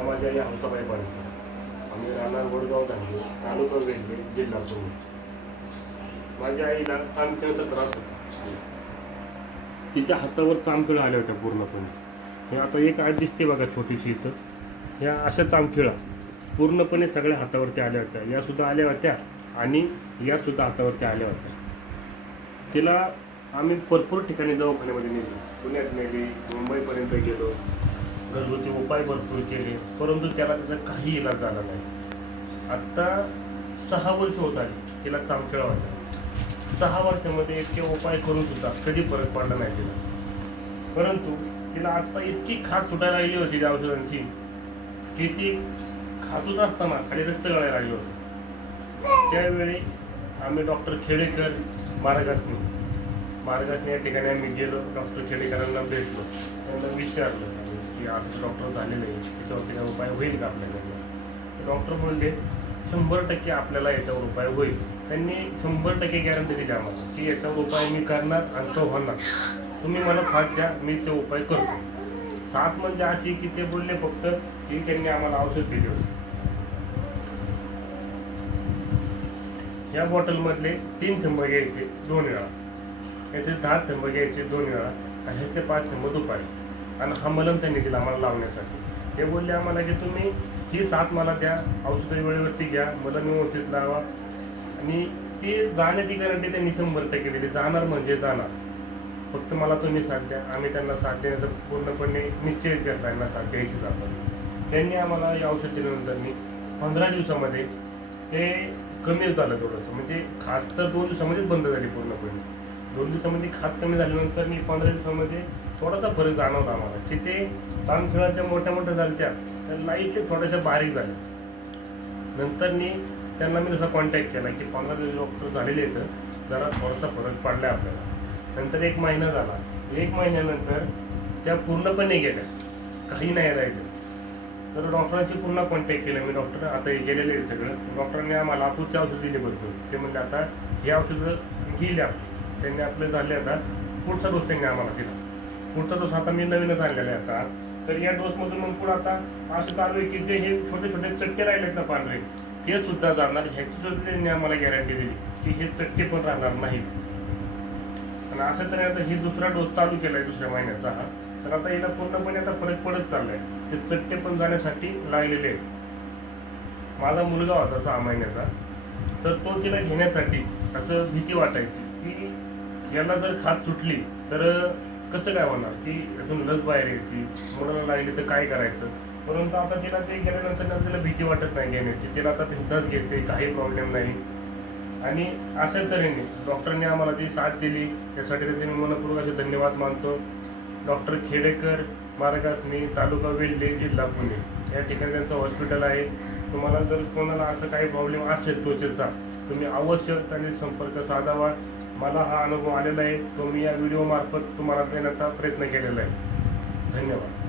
ह्या माझ्या आई हंसाबाई पानसरे. आम्ही राहणार वडगाव धांगे, तालुका वेल्हे, जिल्हा पुणे. माझ्या आईला चामखिळाचा त्रास होता. तिच्या हातावर चामखिळा आल्या होत्या पूर्णपणे. हे आता एक आठ दिसते बघा छोटीशी इथं. ह्या अशा चामखिळा पूर्णपणे सगळ्या हातावरती आल्या होत्या. यासुद्धा आल्या होत्या आणि यासुद्धा हातावरती आल्या होत्या. तिला आम्ही भरपूर ठिकाणी दवाखान्यामध्ये नेलो. पुण्यात नेली, मुंबईपर्यंत गेलो, घरगुती उपाय भरपूर केले, परंतु त्याला त्याचा काही इलाज झाला नाही. आत्ता 6 वर्ष होत आली तिला चामखिळा होता. 6 वर्षामध्ये इतके उपाय करून सुद्धा कधी फरक पडला नाही तिला. परंतु तिला आत्ता इतकी खाज सुटायला लागली होती त्या औषधांची की ती खातच असताना खाली रक्त गळायला लागली होती. त्यावेळी आम्ही डॉक्टर खेडेकर मार्गासनी या ठिकाणी आम्ही गेलो. डॉक्टर खेडेकरांना भेटलो, त्यांना विचारलं की असं डॉक्टर झालेलं आहे, त्याच्यावरती काय उपाय होईल का आपल्याकडे. डॉक्टर बोलले 100% आपल्याला याच्यावर उपाय होईल. त्यांनी 100% गॅरंटी दिली आम्हाला की याच्यावर उपाय मी करणार आणि तो होणार. तुम्ही मला साथ द्या, मी ते उपाय करतो. साथ म्हणजे अशी की ते बोलले फक्त की त्यांनी आम्हाला औषध दिले होते. या बॉटलमधले 3 थेंब घ्यायचे 2 वेळा, याचे 10 थेंब घ्यायचे 2 वेळा आणि ह्याचे 5 थेंब दुपारी. आणि हा मलम त्यांनी दिला आम्हाला लावण्यासाठी. ते बोलले आम्हाला की तुम्ही ही साथ मला द्या, औषधं वेळेवरती घ्या, मलम व्यवस्थित लावा आणि ती जाण्याची गॅरंटी त्यांनी 100% दिली. जाणार म्हणजे जाणार, फक्त मला तुम्ही साथ द्या. आम्ही त्यांना साथ देण्याचा पूर्णपणे निश्चय घेतला, त्यांना साथ द्यायचीच आपण. त्यांनी आम्हाला हे औषध दिल्यानंतर 15 दिवसामध्ये ते कमी झालं थोडंसं. म्हणजे खास तर 2 दिवसामध्येच बंद झाली पूर्णपणे. 2 दिवसामध्ये खास कमी झाल्यानंतर 15 दिवसामध्ये थोडासा फरक जाणवला आम्हाला की ते चामखिळाच्या मोठ्या झाल्या त्या लाईटले थोड्याशा बारीक झाल्या. नंतर त्यांना मी जसा कॉन्टॅक्ट केला की 15 दिवस डॉक्टर झालेले आहेत, जरा थोडासा फरक पडला आपल्याला. नंतर 1 महिना झाला. 1 महिन्यानंतर त्या पूर्णपणे गेल्या, काही नाही राहिलं. तर डॉक्टरांशी पुन्हा कॉन्टॅक्ट केला मी. डॉक्टर आता हे गेलेले आहे सगळं. डॉक्टरांनी आम्हाला आपूरची औषधं दिली भरपूर. ते म्हणजे आता हे औषधं गेली आपली, त्यांनी आपले झाले. आता पुढचा डोस त्यांनी आम्हाला दिला. पुढचा डोस आता मी नवीनच आणलेला आहे आता. तर या डोसमधून मग पुढे आता असं चालू आहे की जे हे छोटे छोटे चट्टे राहिलेत ना पांढरे, हे सुद्धा जाणार. ह्याची सुद्धा त्यांनी आम्हाला गॅरंटी दिली की हे चट्टे पण राहणार नाहीत. आणि असं तरी आता ही दुसरा डोस चालू केला आहे 2ऱ्या महिन्याचा हा. तर आता याला पूर्णपणे आता फरक पडत चाललाय. ते चट्टे पण जाण्यासाठी लागलेले आहेत. माझा मुलगा होता 6 महिन्याचा, तर तो तिला घेण्यासाठी असं भीती वाटायची की याला जर खात सुटली तर कसं काय होणार, की यातून लस बाहेर यायची, मुलाला लागली तर काय करायचं. परंतु आता तिला ते गेल्यानंतर तिला भीती वाटत नाही घेण्याची. तिला आता बिंदास घेते, काही प्रॉब्लेम नाही. आणि अशा तऱ्हेने डॉक्टरने आम्हाला जी साथ दिली त्यासाठी त्यांचे मी मनपूर्वक असे धन्यवाद मानतो. डॉक्टर खेडेकर मार्गासनी, तालुका वेल्हे, जिल्हा पुणे या ठिकाणी त्यांचं हॉस्पिटल आहे. तुम्हाला जर कोणाला असं काही प्रॉब्लेम असेल त्वचेचा, तुम्ही अवश्य त्यांनी संपर्क साधावा. मला हा अनुभव आलेला आहे, तो मी या व्हिडिओमार्फत तुम्हाला देण्याचा प्रयत्न केलेला आहे. धन्यवाद.